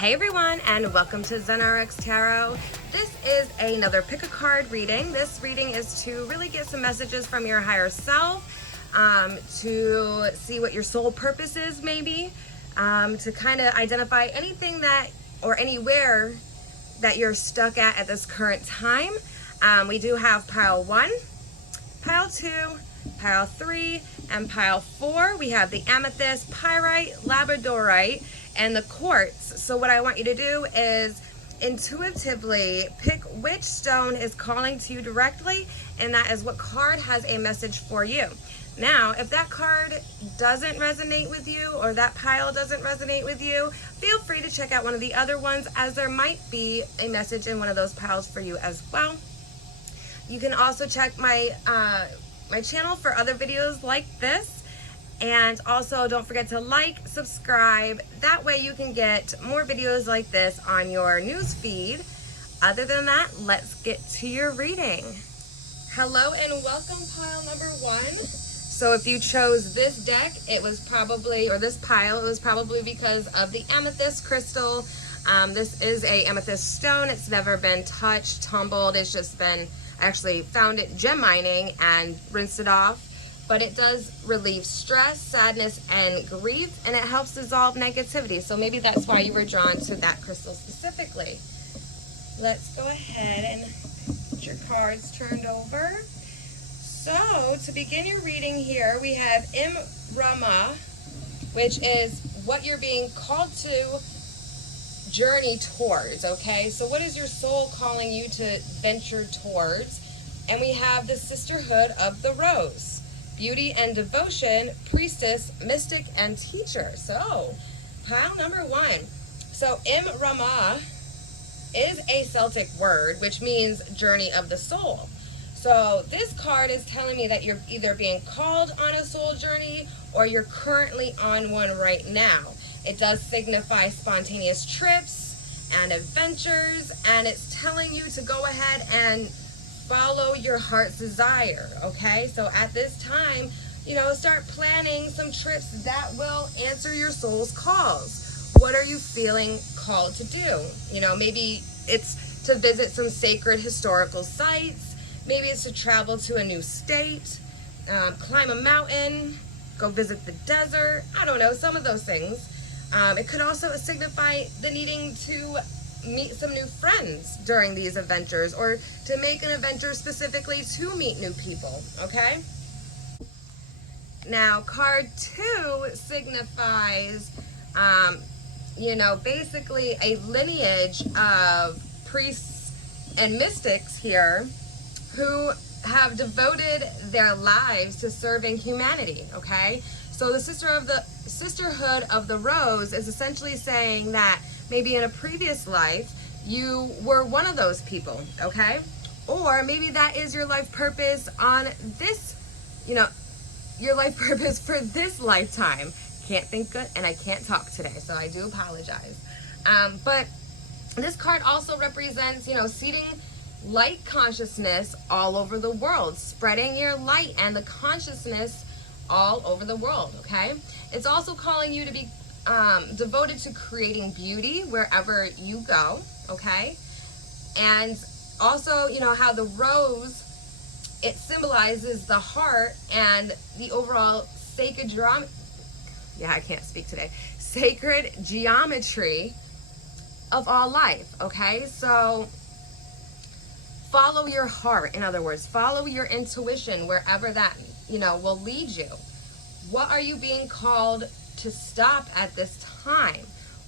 Hey everyone, and welcome to ZenRx Tarot. This is another pick a card reading. This reading is to really get some messages from your higher self, to see what your soul purpose is maybe, to kind of identify anything that or anywhere that you're stuck at this current time. We do have pile 1, pile 2, pile 3, and pile 4. We have the amethyst, pyrite, labradorite, and the quartz. So what I want you to do is intuitively pick which stone is calling to you directly, and that is what card has a message for you. Now, if that card doesn't resonate with you or that pile doesn't resonate with you, feel free to check out one of the other ones, as there might be a message in one of those piles for you as well. You can also check my my channel for other videos like this. And also don't forget to like, subscribe. That way you can get more videos like this on your news feed. Other than that, let's get to your reading. Hello and welcome, pile number 1. So if you chose this deck, it was probably, or this pile, it was probably because of the amethyst crystal. This is a amethyst stone. It's never been touched, tumbled. It's just been, actually found it gem mining and rinsed it off. But it does relieve stress, sadness, and grief, and it helps dissolve negativity. So maybe that's why you were drawn to that crystal specifically. Let's go ahead and get your cards turned over. So to begin your reading here, we have Im Rama, which is what you're being called to journey towards, okay? So what is your soul calling you to venture towards? And we have the Sisterhood of the Rose. Beauty and devotion, priestess, mystic, and teacher. So, pile number 1. So, Im Rama is a Celtic word, which means journey of the soul. So, this card is telling me that you're either being called on a soul journey or you're currently on one right now. It does signify spontaneous trips and adventures, and it's telling you to go ahead and follow your heart's desire, okay? So at this time, start planning some trips that will answer your soul's calls. What are you feeling called to do? Maybe it's to visit some sacred historical sites. Maybe it's to travel to a new state, climb a mountain, go visit the desert. I don't know, some of those things. It could also signify the needing to meet some new friends during these adventures, or to make an adventure specifically to meet new people, okay? Now, card 2 signifies, basically a lineage of priests and mystics here who have devoted their lives to serving humanity, okay? So the Sisterhood of the Rose is essentially saying that maybe in a previous life, you were one of those people, okay? Or maybe that is your life purpose on this, your life purpose for this lifetime. Can't think good, and I can't talk today, so I do apologize. But this card also represents, seeding light consciousness all over the world, spreading your light and the consciousness all over the world, okay? It's also calling you to be devoted to creating beauty wherever you go, okay? And also, how the rose, it symbolizes the heart and the overall sacred sacred geometry of all life, okay? So follow your heart, in other words, follow your intuition wherever that, will lead you. What are you being called to stop at this time?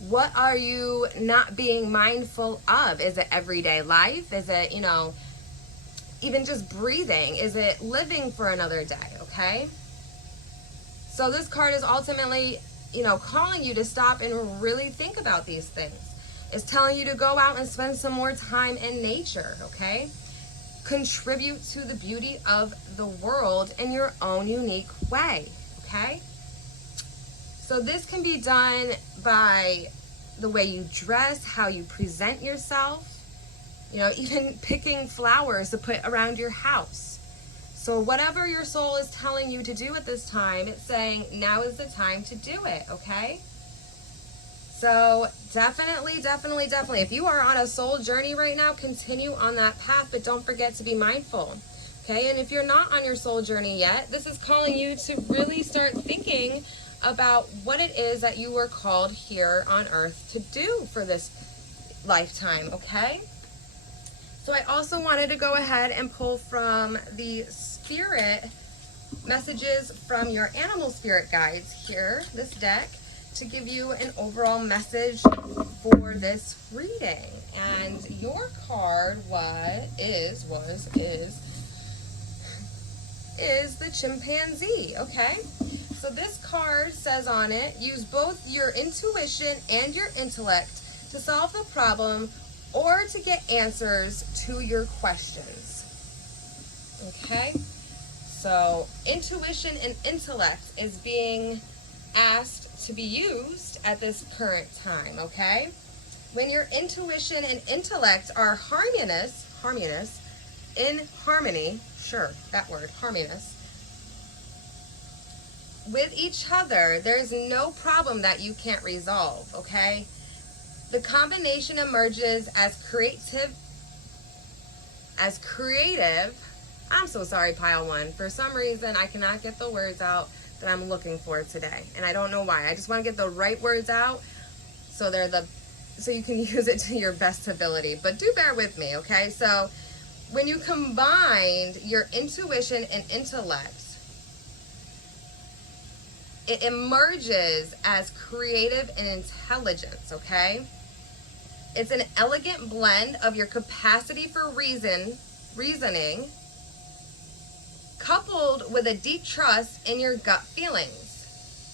What are you not being mindful of? Is it everyday life? Is it, even just breathing? Is it living for another day, okay? So this card is ultimately, calling you to stop and really think about these things. It's telling you to go out and spend some more time in nature, okay? Contribute to the beauty of the world in your own unique way, okay? So this can be done by the way you dress, how you present yourself, even picking flowers to put around your house. So whatever your soul is telling you to do at this time, it's saying now is the time to do it, okay? So definitely, if you are on a soul journey right now, continue on that path, but don't forget to be mindful. Okay, and if you're not on your soul journey yet, this is calling you to really start thinking about what it is that you were called here on earth to do for this lifetime, okay? So I also wanted to go ahead and pull from the spirit messages from your animal spirit guides here, this deck, to give you an overall message for this reading. And your card is the chimpanzee, okay? So this card says on it, use both your intuition and your intellect to solve the problem or to get answers to your questions. Okay? So intuition and intellect is being asked to be used at this current time, okay? When your intuition and intellect are harmonious, in harmony, sure, that word, harmonious, with each other, there's no problem that you can't resolve, okay? The combination emerges as creative, I'm so sorry, pile one. For some reason, I cannot get the words out that I'm looking for today. And I don't know why. I just want to get the right words out so you can use it to your best ability. But do bear with me, okay? So when you combine your intuition and intellect, it emerges as creative and intelligence, okay? It's an elegant blend of your capacity for reasoning, coupled with a deep trust in your gut feelings,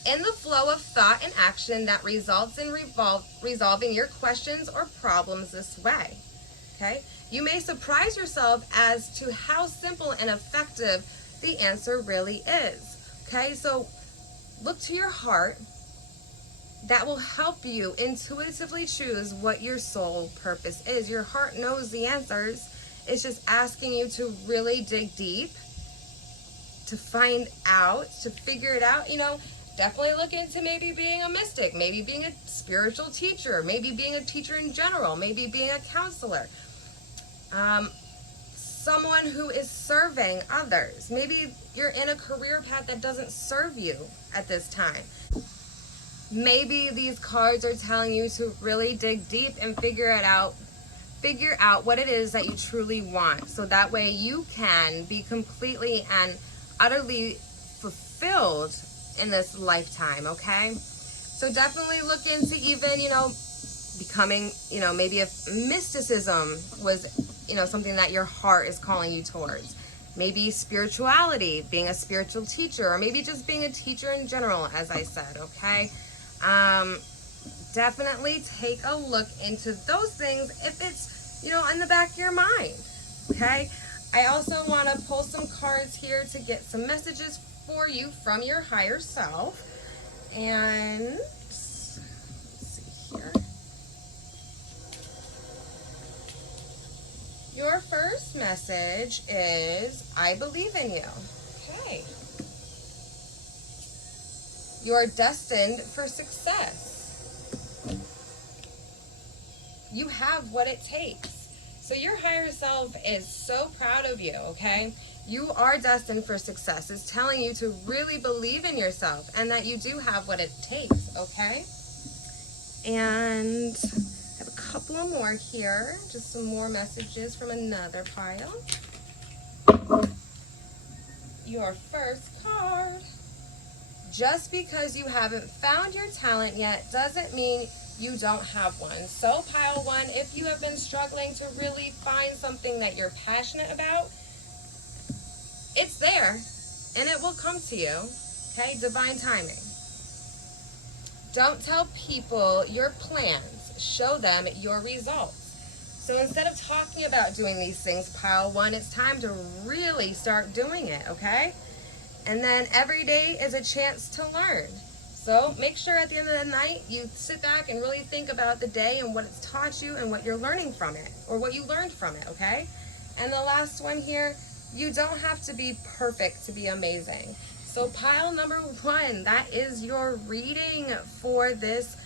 in the flow of thought and action that results in resolving your questions or problems this way, okay? You may surprise yourself as to how simple and effective the answer really is, okay? So look to your heart. That will help you intuitively choose what your soul purpose is. Your heart knows the answers. It's just asking you to really dig deep, to find out, to figure it out. You know, definitely look into maybe being a mystic, maybe being a spiritual teacher, maybe being a teacher in general, maybe being a counselor. Someone who is serving others. Maybe you're in a career path that doesn't serve you at this time. Maybe these cards are telling you to really dig deep and figure out what it is that you truly want, so that way you can be completely and utterly fulfilled in this lifetime, okay? So definitely look into even, becoming, maybe if mysticism was, something that your heart is calling you towards. Maybe spirituality, being a spiritual teacher, or maybe just being a teacher in general, as I said, okay? Definitely take a look into those things if it's, in the back of your mind, okay? I also want to pull some cards here to get some messages for you from your higher self. And let's see here. Your first message is, I believe in you. Okay. You are destined for success. You have what it takes. So your higher self is so proud of you, okay? You are destined for success. It's telling you to really believe in yourself and that you do have what it takes, okay? And I have a couple of more here. Just some more messages from another pile. Your first card. Just because you haven't found your talent yet doesn't mean you don't have one. So pile one, if you have been struggling to really find something that you're passionate about, it's there and it will come to you, okay? Divine timing. Don't tell people your plans, show them your results. So instead of talking about doing these things, pile one, it's time to really start doing it, okay? And then every day is a chance to learn. So make sure at the end of the night, you sit back and really think about the day and what it's taught you and what you're learning from it, or what you learned from it, okay? And the last one here, you don't have to be perfect to be amazing. So pile number one, that is your reading for this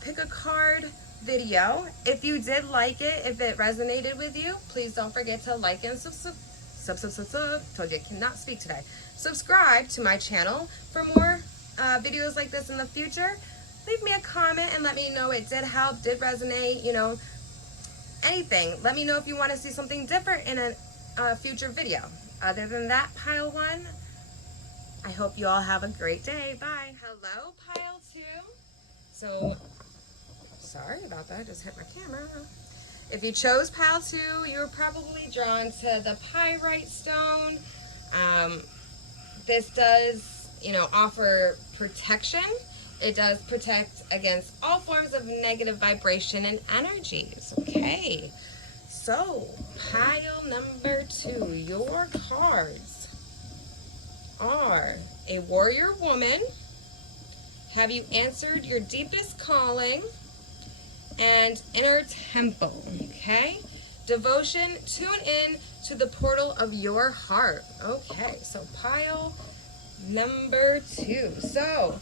pick a card video. If you did like it, if it resonated with you, please don't forget to like and told you I cannot speak today. Subscribe to my channel for more videos like this in the future. Leave me a comment and let me know it did help, did resonate, you know, anything. Let me know if you want to see something different in a future video. Other than that, pile one, I hope you all have a great day. Bye. Hello, pile two. So, sorry about that. I just hit my camera. If you chose pile two, you're probably drawn to the pyrite stone. This does, you know, offer protection. It does protect against all forms of negative vibration and energies. Okay. So, pile number two, your cards are a warrior woman. Have you answered your deepest calling? And inner temple. Okay. Devotion, tune in to the portal of your heart. Okay, so pile number two. So,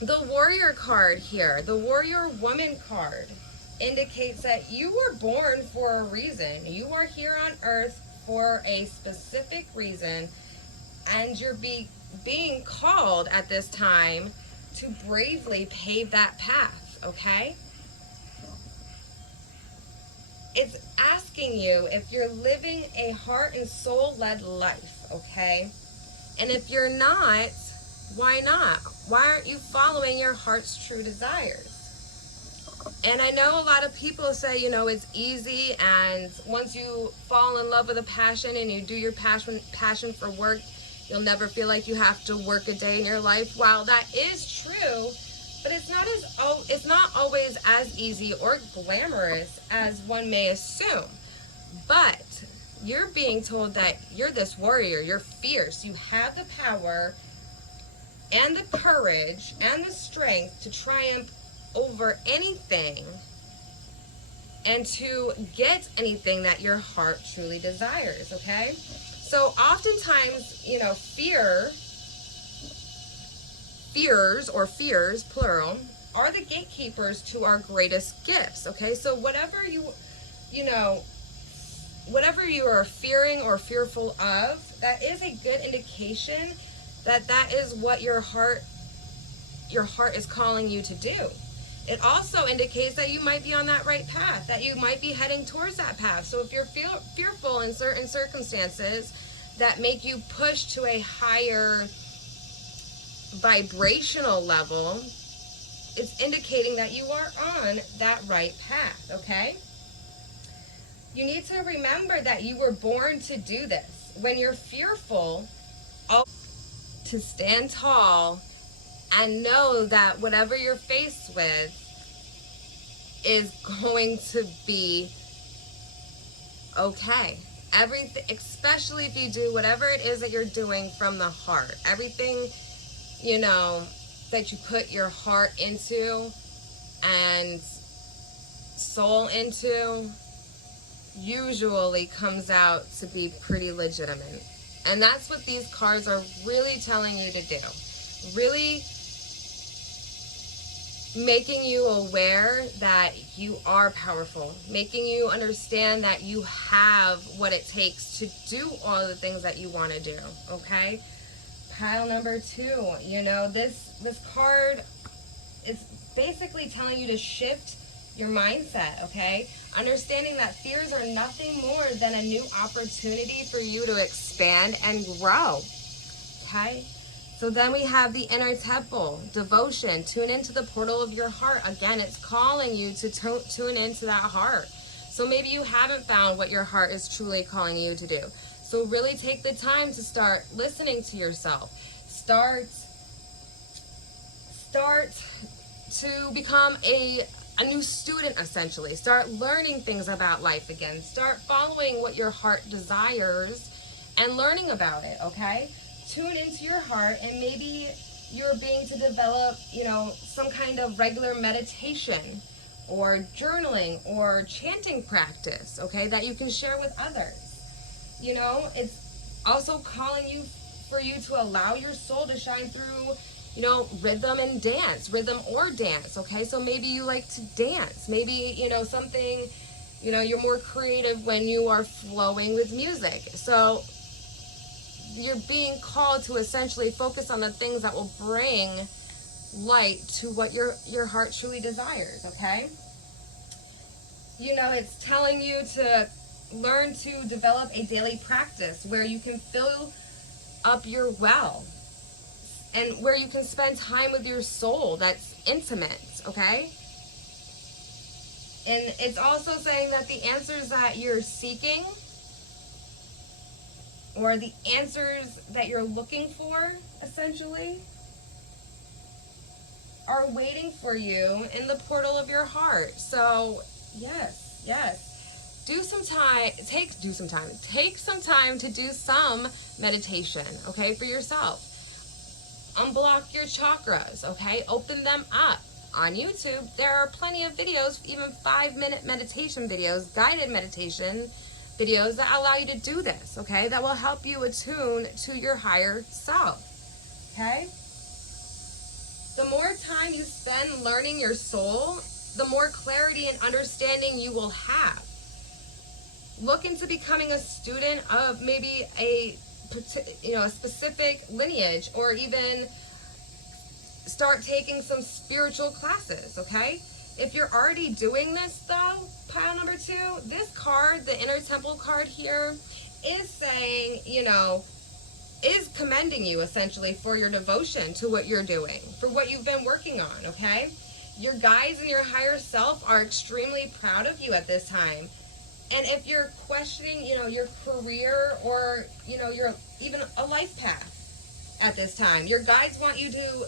the warrior card here, the warrior woman card, indicates that you were born for a reason. You are here on earth for a specific reason, and you're being called at this time to bravely pave that path, okay? It's asking you if you're living a heart and soul-led life, okay? And if you're not, why not? Why aren't you following your heart's true desires? And I know a lot of people say, you know, it's easy, and once you fall in love with a passion and you do your passion for work, you'll never feel like you have to work a day in your life. While that is true, but it's not always as easy or glamorous as one may assume. But you're being told that you're this warrior, you're fierce, you have the power and the courage and the strength to triumph over anything and to get anything that your heart truly desires, okay? So oftentimes, you know, fears, plural, are the gatekeepers to our greatest gifts, okay? So whatever you are fearing or fearful of, that is a good indication that that is what your heart is calling you to do. It also indicates that you might be on that right path, that you might be heading towards that path. So if you're fearful in certain circumstances that make you push to a higher vibrational level, it's indicating that you are on that right path, okay? You need to remember that you were born to do this. When you're fearful, to stand tall and know that whatever you're faced with is going to be okay. Everything, especially if you do whatever it is that you're doing from the heart. Everything, you know, that you put your heart into and soul into usually comes out to be pretty legitimate. And that's what these cards are really telling you to do. Really making you aware that you are powerful, making you understand that you have what it takes to do all the things that you want to do, okay? Pile number two, you know, this card is basically telling you to shift your mindset, okay? Understanding that fears are nothing more than a new opportunity for you to expand and grow, okay? So then we have the inner temple, devotion, tune into the portal of your heart. Again, it's calling you to tune into that heart. So maybe you haven't found what your heart is truly calling you to do. So really take the time to start listening to yourself. Start to become a new student, essentially. Start learning things about life again. Start following what your heart desires and learning about it, okay? Tune into your heart, and maybe you're being to develop, you know, some kind of regular meditation or journaling or chanting practice, okay, that you can share with others. It's also calling you for you to allow your soul to shine through you know, rhythm and dance, rhythm or dance, okay? So maybe you like to dance. Maybe, you know, something, you know, you're more creative when you are flowing with music. So you're being called to essentially focus on the things that will bring light to what your heart truly desires, okay? You know, it's telling you to learn to develop a daily practice where you can fill up your well and where you can spend time with your soul that's intimate, okay? And it's also saying that the answers that you're seeking, or the answers that you're looking for, essentially, are waiting for you in the portal of your heart. So, yes, yes. Take some time to do some meditation, okay, for yourself. Unblock your chakras, okay? Open them up. On YouTube, there are plenty of videos, even 5-minute meditation videos, guided meditation videos that allow you to do this, okay? That will help you attune to your higher self, okay? The more time you spend learning your soul, the more clarity and understanding you will have. Look into becoming a student of maybe a specific lineage, or even start taking some spiritual classes, okay? If you're already doing this though, pile number 2, this card, the Inner Temple card here, is saying, you know, is commending you essentially for your devotion to what you're doing, for what you've been working on, okay? Your guides and your higher self are extremely proud of you at this time. And if you're questioning, you know, your career, or, you know, your even a life path at this time, your guides want you to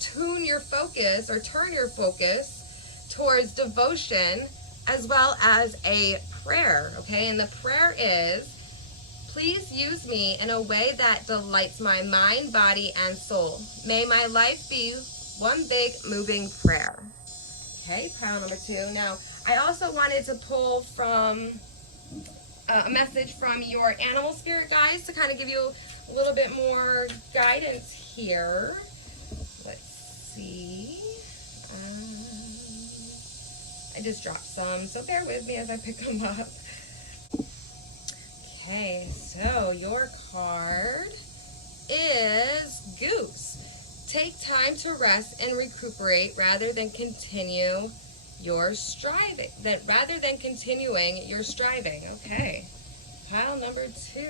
tune your focus, or turn your focus towards devotion as well as a prayer, okay? And the prayer is, please use me in a way that delights my mind, body, and soul. May my life be one big moving prayer. Okay, pile number 2. Now, I also wanted to pull from a message from your animal spirit guides to kind of give you a little bit more guidance here. Let's see. I just dropped some, so bear with me as I pick them up. Okay, so your card is Goose. Take time to rest and recuperate rather than continue your striving. Rather than continuing your striving. Okay, pile number 2.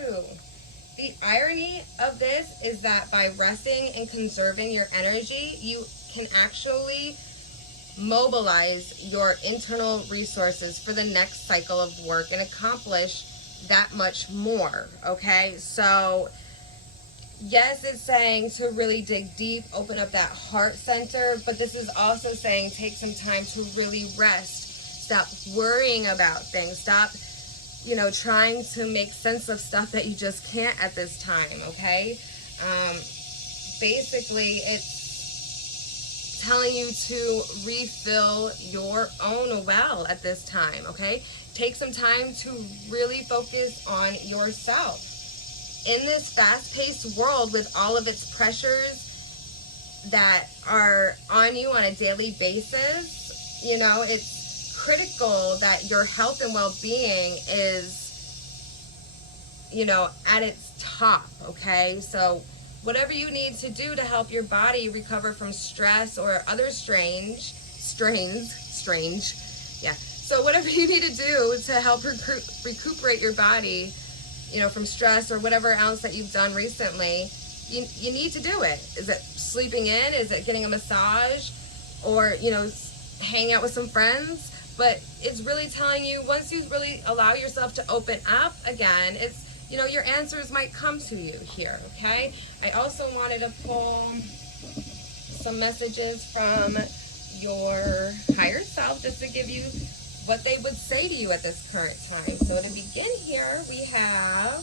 The irony of this is that by resting and conserving your energy, you can actually mobilize your internal resources for the next cycle of work and accomplish that much more, okay? So yes, it's saying to really dig deep, open up that heart center, but this is also saying take some time to really rest. Stop worrying about things. Stop, you know, trying to make sense of stuff that you just can't at this time, okay? Basically, it's telling you to refill your own well at this time, okay? Take some time to really focus on yourself. In this fast-paced world with all of its pressures that are on you on a daily basis, you know, it's critical that your health and well-being is, you know, at its top, okay? So whatever you need to do to help your body recover from stress or other strange, yeah. So whatever you need to do to help recuperate your body, you know, from stress or whatever else that you've done recently, you need to do it. Is it sleeping in? Is it getting a massage? Or, you know, hanging out with some friends? But it's really telling you, once you really allow yourself to open up again, it's, you know, your answers might come to you here, okay? I also wanted to pull some messages from your higher self just to give you what they would say to you at this current time. So to begin here, we have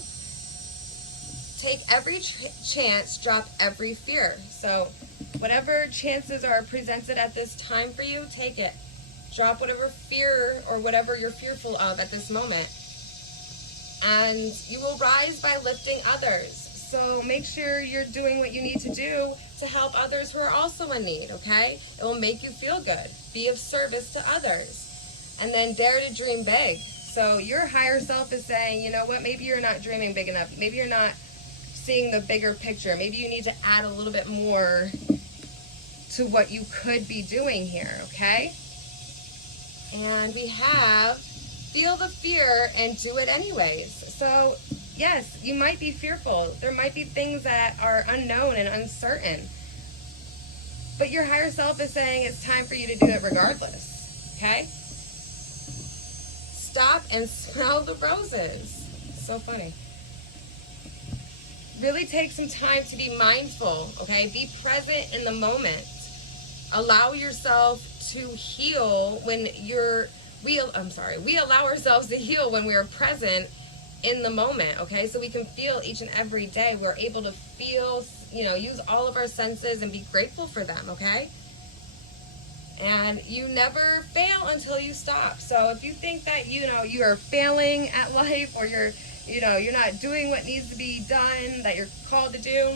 take every chance, drop every fear. So whatever chances are presented at this time for you, take it. Drop whatever fear or whatever you're fearful of at this moment. And you will rise by lifting others. So make sure you're doing what you need to do to help others who are also in need, okay? It will make you feel good. Be of service to others. And then dare to dream big. So your higher self is saying, you know what, maybe you're not dreaming big enough. Maybe you're not seeing the bigger picture. Maybe you need to add a little bit more to what you could be doing here, okay? And we have feel the fear and do it anyways. So yes, you might be fearful. There might be things that are unknown and uncertain. But your higher self is saying it's time for you to do it regardless, okay? Stop and smell the roses. So funny. Really take some time to be mindful, okay? Be present in the moment. Allow yourself to heal when we allow ourselves to heal when we are present in the moment, okay? So we can feel each and every day. We're able to feel, use all of our senses and be grateful for them, okay? And you never fail until you stop. So if you think that, you are failing at life, or you're not doing what needs to be done, that you're called to do,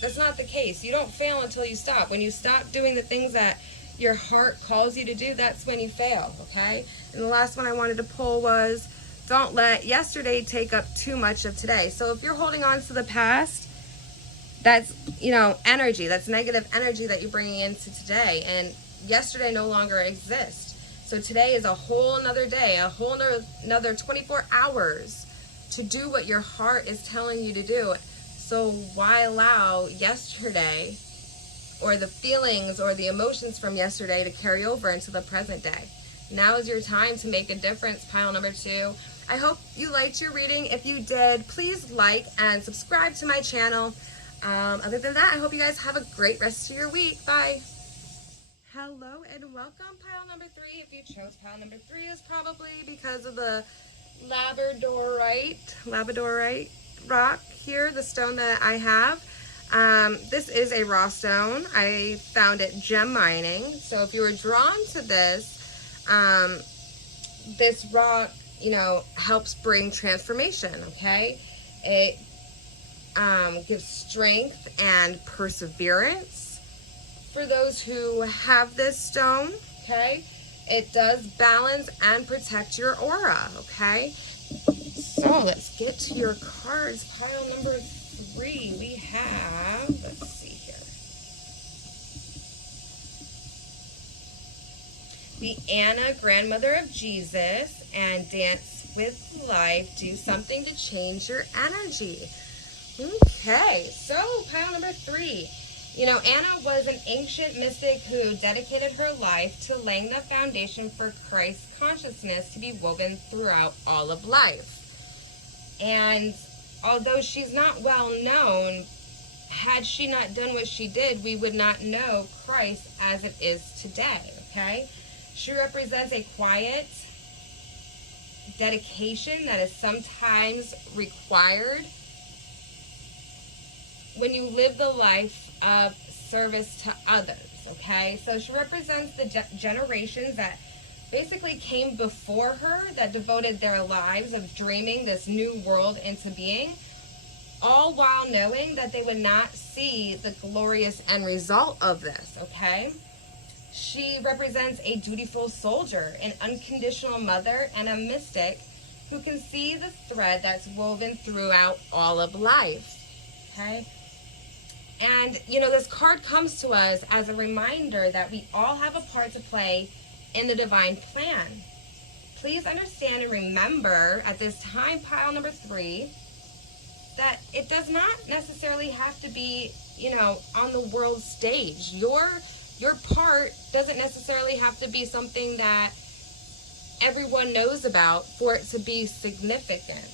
that's not the case. You don't fail until you stop. When you stop doing the things that your heart calls you to do, that's when you fail, okay? And the last one I wanted to pull was, don't let yesterday take up too much of today. So if you're holding on to the past, that's, energy. That's negative energy that you're bringing into today. And yesterday no longer exists. So today is a whole another day, a whole another 24 hours to do what your heart is telling you to do. So why allow yesterday or the feelings or the emotions from yesterday to carry over into the present day? Now is your time to make a difference, pile number 2. I hope you liked your reading. If you did, please like and subscribe to my channel. Other than that, I hope you guys have a great rest of your week. Bye. Hello and welcome, pile number 3. If you chose pile number 3, is probably because of the labradorite rock here, the stone that I have. This is a raw stone. I found it gem mining. So if you were drawn to this, this rock, helps bring transformation, okay? It gives strength and perseverance for those who have this stone, okay? It does balance and protect your aura, okay? So let's get to your cards. Pile number 3, we have, let's see here, Deanna, grandmother of Jesus, and dance with life. Do something to change your energy. Okay, so pile number 3. Anna was an ancient mystic who dedicated her life to laying the foundation for Christ's consciousness to be woven throughout all of life. And although she's not well known, had she not done what she did, we would not know Christ as it is today, okay? She represents a quiet dedication that is sometimes required when you live the life of service to others, okay? So she represents the generations that basically came before her, that devoted their lives of dreaming this new world into being, all while knowing that they would not see the glorious end result of this, okay? She represents a dutiful soldier, an unconditional mother, and a mystic who can see the thread that's woven throughout all of life, okay? And, this card comes to us as a reminder that we all have a part to play in the divine plan. Please understand and remember at this time, pile number 3, that it does not necessarily have to be, on the world stage. Your part doesn't necessarily have to be something that everyone knows about for it to be significant.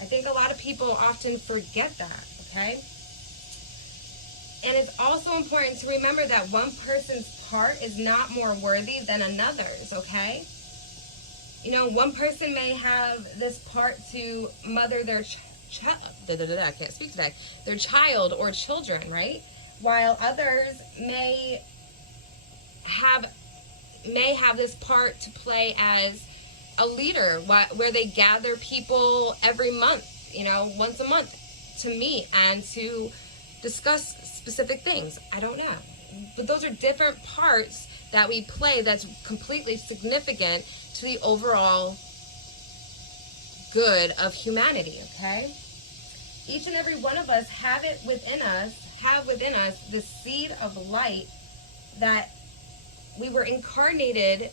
I think a lot of people often forget that, okay? And it's also important to remember that one person's part is not more worthy than another's, okay? One person may have this part to mother their I can't speak today. Their child or children, right? While others may have this part to play as a leader, where they gather people every month, once a month, to meet and to discuss specific things. I don't know. But those are different parts that we play that's completely significant to the overall good of humanity, okay? Each and every one of us have within us the seed of light that we were incarnated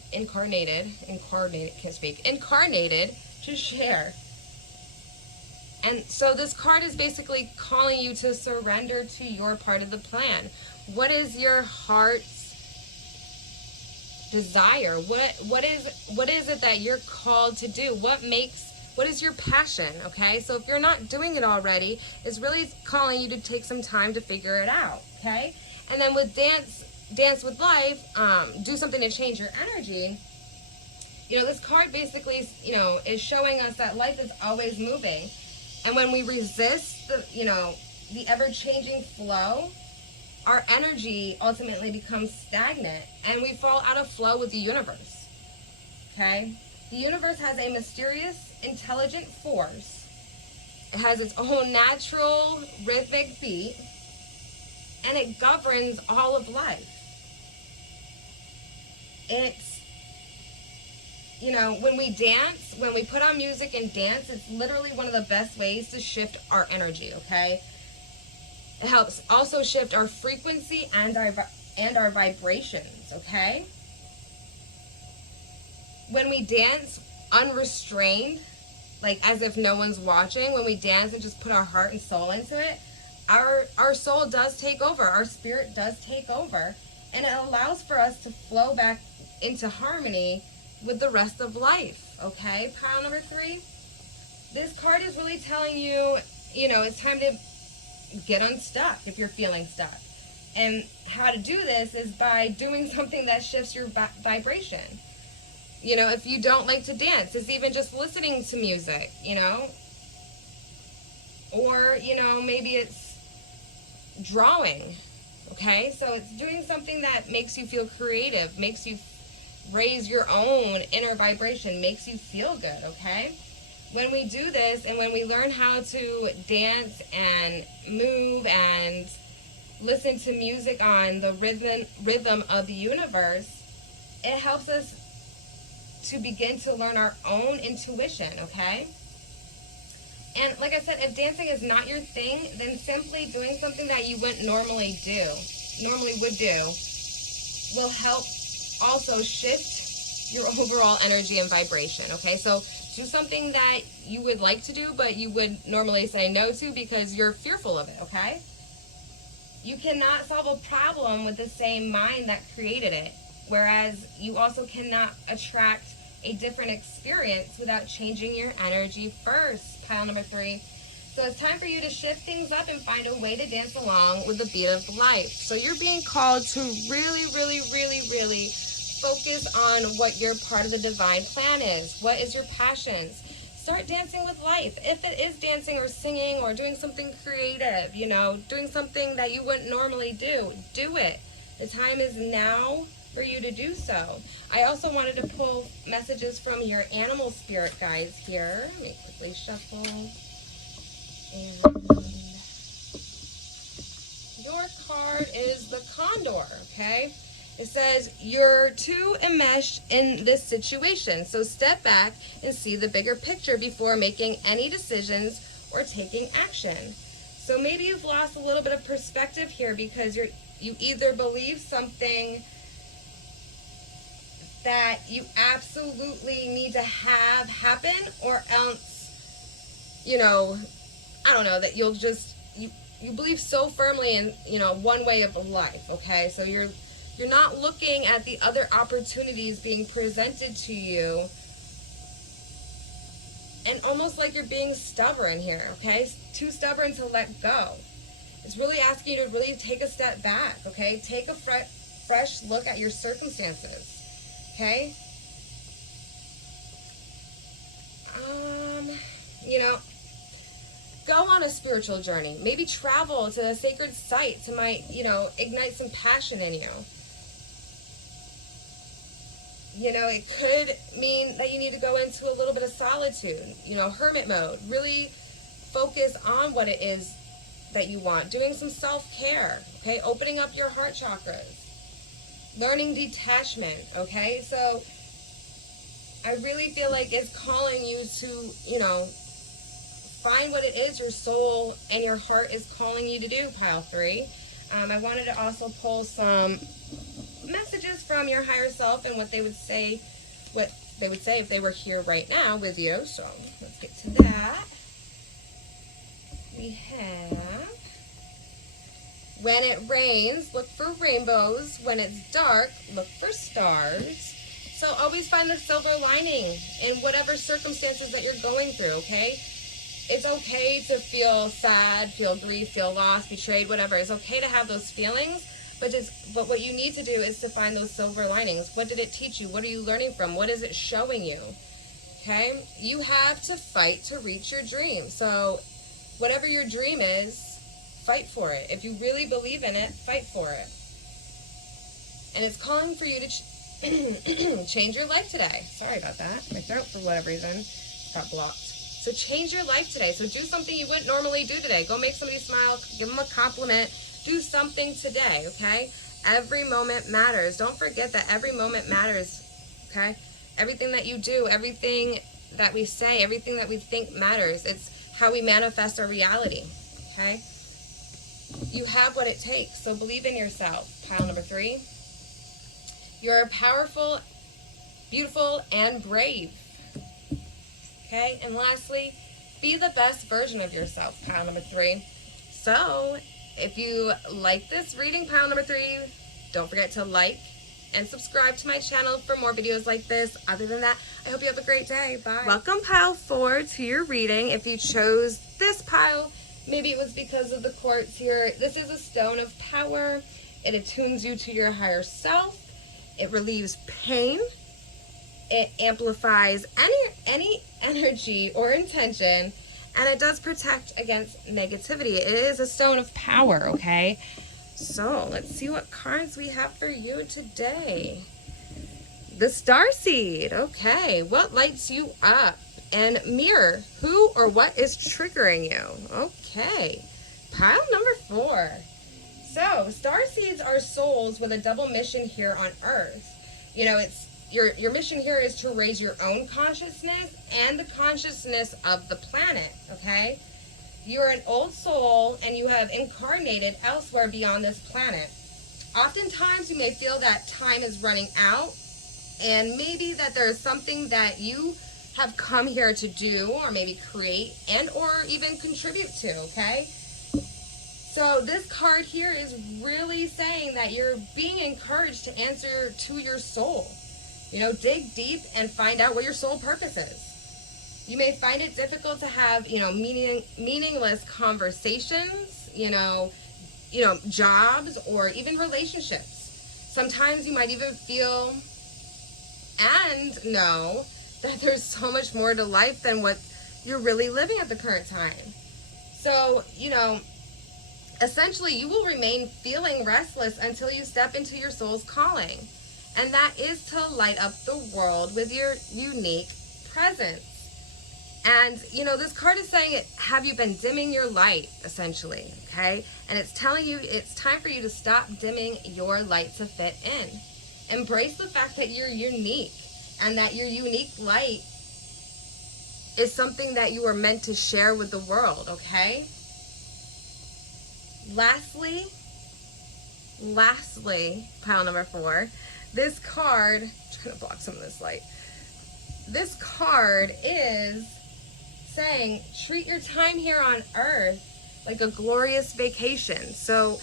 to share. And so this card is basically calling you to surrender to your part of the plan. What is your heart's desire? What is it that you're called to do? What is your passion? Okay, so if you're not doing it already, it's really calling you to take some time to figure it out. Okay, and then with dance with life, do something to change your energy. You know, this card basically, you know, is showing us that life is always moving, and when we resist the ever-changing flow, our energy ultimately becomes stagnant and we fall out of flow with the universe. Okay? The universe has a mysterious, intelligent force. It has its own natural rhythmic beat, and it governs all of life. It's, you know, when we dance, when we put on music and dance, it's literally one of the best ways to shift our energy, okay? It helps also shift our frequency and our vibrations, okay? When we dance unrestrained, like as if no one's watching, when we dance and just put our heart and soul into it, our soul does take over, our spirit does take over, and it allows for us to flow back into harmony with the rest of life, okay? Pile number 3. This card is really telling you, you know, it's time to get unstuck if you're feeling stuck. And how to do this is by doing something that shifts your vibration. You know, if you don't like to dance, it's even just listening to music, you know. Or, you know, maybe it's drawing, okay? So it's doing something that makes you feel creative, makes you raise your own inner vibration, makes you feel good, okay? When we do this and when we learn how to dance and move and listen to music on the rhythm of the universe, it helps us to begin to learn our own intuition, okay? And like I said, if dancing is not your thing, then simply doing something that you wouldn't normally would do, will help also shift your overall energy and vibration, okay? So do something that you would like to do, but you would normally say no to because you're fearful of it, okay? You cannot solve a problem with the same mind that created it, whereas you also cannot attract a different experience without changing your energy first. Pile number 3. So it's time for you to shift things up and find a way to dance along with the beat of life. So you're being called to really, really, really, really focus on what your part of the divine plan is. What is your passions? Start dancing with life. If it is dancing or singing or doing something creative, you know, doing something that you wouldn't normally do, do it. The time is now for you to do so. I also wanted to pull messages from your animal spirit guides here. Let me quickly shuffle. And your card is the Condor, okay? It says, you're too enmeshed in this situation, so step back and see the bigger picture before making any decisions or taking action. So maybe you've lost a little bit of perspective here because you either believe something that you absolutely need to have happen, or else, you know, I don't know, that you'll just, you believe so firmly in, you know, one way of life, okay? So you're not looking at the other opportunities being presented to you, and almost like you're being stubborn here, okay? Too stubborn to let go. It's really asking you to really take a step back, okay? Take a fresh look at your circumstances, okay? You know, go on a spiritual journey. Maybe travel to a sacred site to ignite some passion in you. You know, it could mean that you need to go into a little bit of solitude, you know, hermit mode. Really focus on what it is that you want, doing some self-care, okay, opening up your heart chakras, learning detachment, okay? So I really feel like it's calling you to, you know, find what it is your soul and your heart is calling you to do, pile 3. I wanted to also pull some messages from your higher self and what they would say if they were here right now with you. So let's get to that. We have, when it rains, look for rainbows. When it's dark, look for stars. So always find the silver lining in whatever circumstances that you're going through, okay? It's okay to feel sad, feel grief, feel lost, betrayed, whatever. It's okay to have those feelings, but what you need to do is to find those silver linings. What did it teach you? What are you learning from? What is it showing you? Okay? You have to fight to reach your dream. So whatever your dream is, fight for it. If you really believe in it, fight for it. And it's calling for you to change your life today. Sorry about that. My throat, for whatever reason, got blocked. So change your life today. So do something you wouldn't normally do today. Go make somebody smile. Give them a compliment. Do something today, okay? Every moment matters. Don't forget that every moment matters, okay? Everything that you do, everything that we say, everything that we think matters. It's how we manifest our reality, okay? You have what it takes, so believe in yourself. Pile number 3. You're powerful, beautiful, and brave. Okay, and lastly, be the best version of yourself, pile number 3. So, if you like this reading, pile number 3, don't forget to like and subscribe to my channel for more videos like this. Other than that, I hope you have a great day. Bye. Welcome, pile 4, to your reading. If you chose this pile, maybe it was because of the quartz here. This is a stone of power. It attunes you to your higher self. It relieves pain. It amplifies any energy or intention, and it does protect against negativity. It is a stone of power, okay? So let's see what cards we have for you today. The Starseed, okay. What lights you up? And mirror, who or what is triggering you? Okay, pile number 4. So starseeds are souls with a double mission here on Earth. You know, it's your mission here is to raise your own consciousness and the consciousness of the planet, okay? You're an old soul and you have incarnated elsewhere beyond this planet. Oftentimes you may feel that time is running out, and maybe that there's something that you have come here to do, or maybe create and or even contribute to, okay? So this card here is really saying that you're being encouraged to answer to your soul. You know, dig deep and find out what your soul purpose is. You may find it difficult to have, you know, meaningless conversations, you know, jobs, or even relationships. Sometimes you might even feel and know that there's so much more to life than what you're really living at the current time. So, you know, essentially you will remain feeling restless until you step into your soul's calling. And that is to light up the world with your unique presence. And, you know, this card is saying, have you been dimming your light, essentially, okay? And it's telling you it's time for you to stop dimming your light to fit in. Embrace the fact that you're unique, and that your unique light is something that you are meant to share with the world, okay? Lastly, pile number 4, this card, I'm trying to block some of this light. This card is saying, treat your time here on Earth like a glorious vacation. So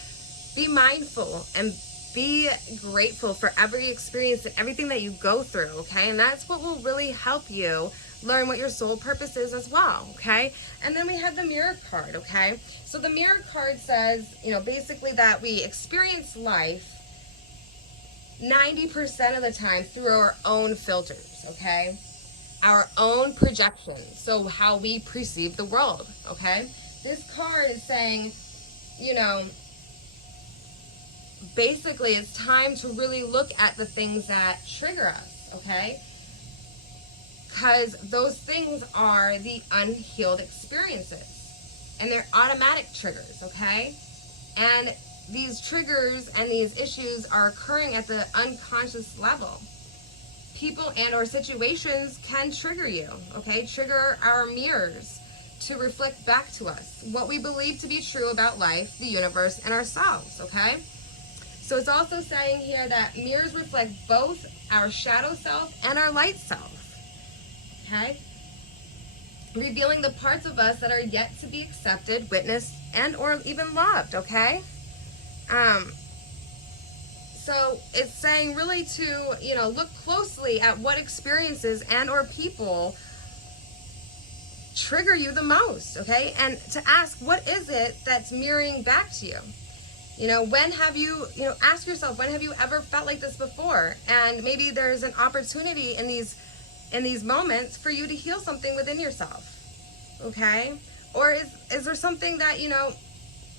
be mindful and be grateful for every experience and everything that you go through, okay? And that's what will really help you learn what your soul purpose is as well, okay? And then we have the Mirror card, okay? So the Mirror card says, you know, basically that we experience life 90% of the time through our own filters, okay? Our own projections, so how we perceive the world, okay? This card is saying, you know, basically it's time to really look at the things that trigger us, okay? Because those things are the unhealed experiences. and they're automatic triggers, okay? And these triggers and these issues are occurring at the unconscious level. People and or situations can trigger you, okay? Trigger our mirrors to reflect back to us what we believe to be true about life, the universe, and ourselves, okay? So it's also saying here that mirrors reflect both our shadow self and our light self, okay? Revealing the parts of us that are yet to be accepted, witnessed, and or even loved, okay? So it's saying really to, look closely at what experiences and or people trigger you the most, okay? And to ask, what is it that's mirroring back to you? When have you, ask yourself, when have you ever felt like this before? And maybe there's an opportunity in these moments for you to heal something within yourself, okay? Or is there something that,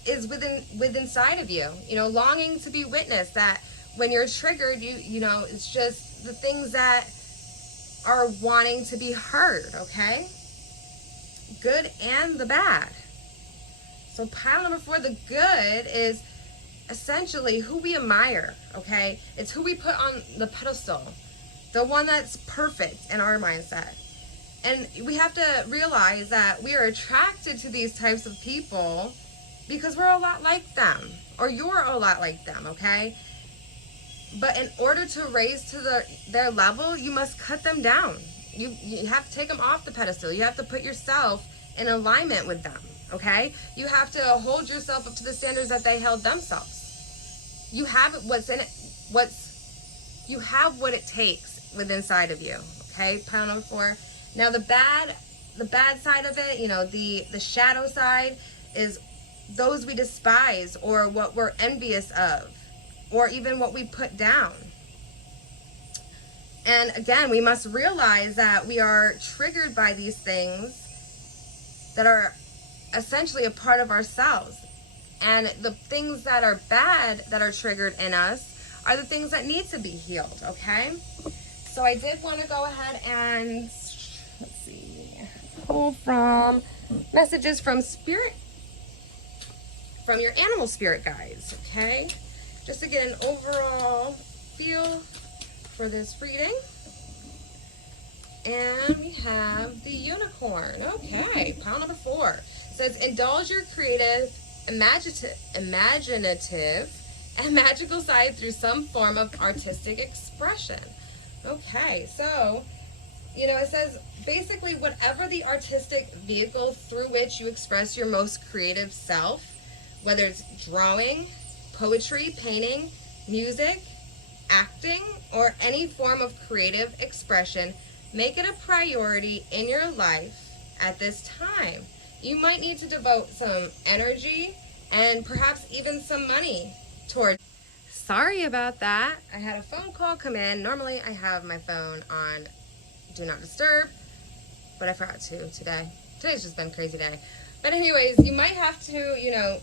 is within inside of you, longing to be witnessed, that when you're triggered, it's just the things that are wanting to be heard, okay? Good and the bad. So pile number 4, the good is essentially who we admire, okay? It's who we put on the pedestal, the one that's perfect in our mindset. And we have to realize that we are attracted to these types of people because we're a lot like them, or you're a lot like them, okay? But in order to raise to their level, you must cut them down. You have to take them off the pedestal. You have to put yourself in alignment with them, okay? You have to hold yourself up to the standards that they held themselves. You have you have what it takes within inside of you, okay? Pile number 4. Now the bad side of it, the shadow side, is those we despise or what we're envious of, or even what we put down. And again, we must realize that we are triggered by these things that are essentially a part of ourselves. And the things that are bad that are triggered in us are the things that need to be healed, okay? So I did want to go ahead and, pull from messages from spirit, from your animal spirit guides, okay? Just to get an overall feel for this reading. And we have the unicorn. Okay, pile number 4. It says, indulge your creative, imaginative, and magical side through some form of artistic expression. Okay, so, it says, basically, whatever the artistic vehicle through which you express your most creative self, whether it's drawing, poetry, painting, music, acting, or any form of creative expression, make it a priority in your life at this time. You might need to devote some energy and perhaps even some money towards. Sorry about that. I had a phone call come in. Normally I have my phone on Do Not Disturb, but I forgot to today. Today's just been a crazy day. But anyways, you might have to,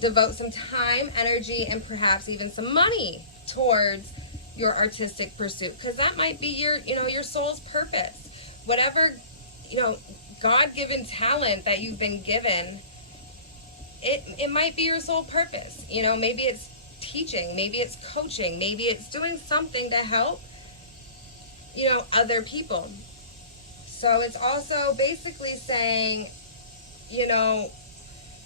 devote some time, energy, and perhaps even some money towards your artistic pursuit, because that might be your soul's purpose. Whatever, God-given talent that you've been given, it might be your soul purpose. Maybe it's teaching, maybe it's coaching, maybe it's doing something to help, other people. So it's also basically saying,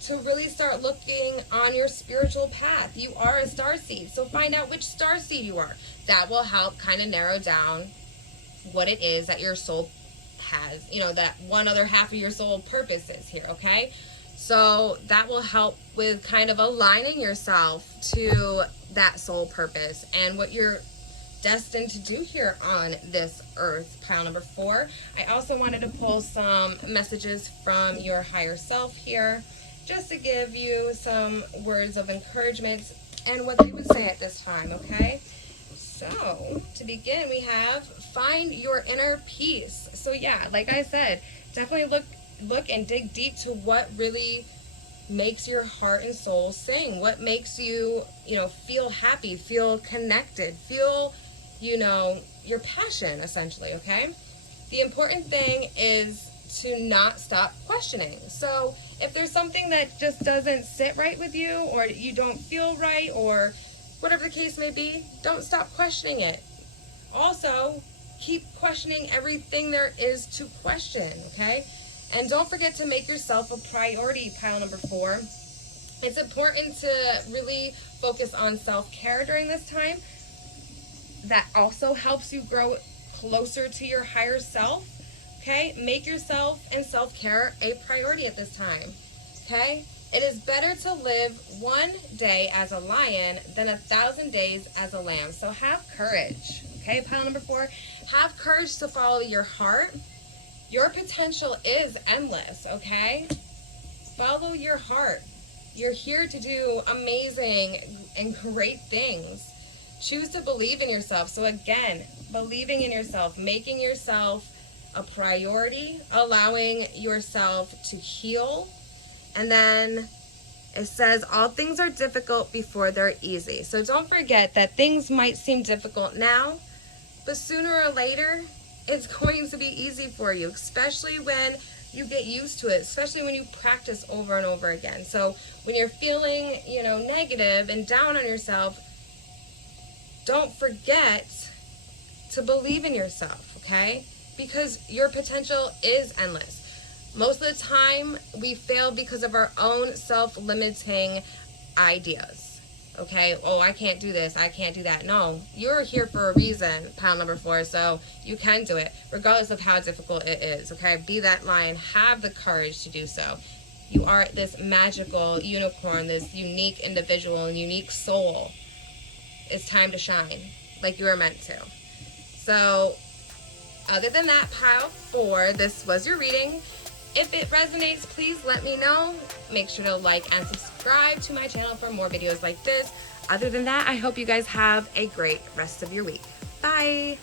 to really start looking on your spiritual path. You are a starseed, so find out which starseed you are. That will help kind of narrow down what it is that your soul has, that one other half of your soul purpose is here, okay? So that will help with kind of aligning yourself to that soul purpose and what you're destined to do here on this earth. Pile number 4. I also wanted to pull some messages from your higher self here, just to give you some words of encouragement and what they would say at this time, okay? So, to begin, we have find your inner peace. So yeah, like I said, definitely look and dig deep to what really makes your heart and soul sing. What makes you, feel happy, feel connected, feel, your passion, essentially, okay? The important thing is to not stop questioning. So If there's something that just doesn't sit right with you, or you don't feel right, or whatever the case may be, don't stop questioning it. Also, keep questioning everything there is to question, okay? And don't forget to make yourself a priority, pile number 4. It's important to really focus on self-care during this time. That also helps you grow closer to your higher self, okay? Make yourself and self-care a priority at this time, okay? It is better to live one day as a lion than 1,000 days as a lamb. So have courage, okay? Pile number 4, have courage to follow your heart. Your potential is endless, okay? Follow your heart. You're here to do amazing and great things. Choose to believe in yourself. So again, believing in yourself, making yourself a priority, allowing yourself to heal. And then it says all things are difficult before they're easy. So don't forget that things might seem difficult now, but sooner or later, it's going to be easy for you, especially when you get used to it, especially when you practice over and over again. So when you're feeling, negative and down on yourself, don't forget to believe in yourself, okay? Because your potential is endless. Most of the time, we fail because of our own self-limiting ideas, okay? Oh, I can't do this, I can't do that. No, you're here for a reason, pile number 4, so you can do it, regardless of how difficult it is, okay? Be that lion, have the courage to do so. You are this magical unicorn, this unique individual and unique soul. It's time to shine like you were meant to. So, other than that, pile 4, this was your reading. If it resonates, please let me know. Make sure to like and subscribe to my channel for more videos like this. Other than that, I hope you guys have a great rest of your week. Bye.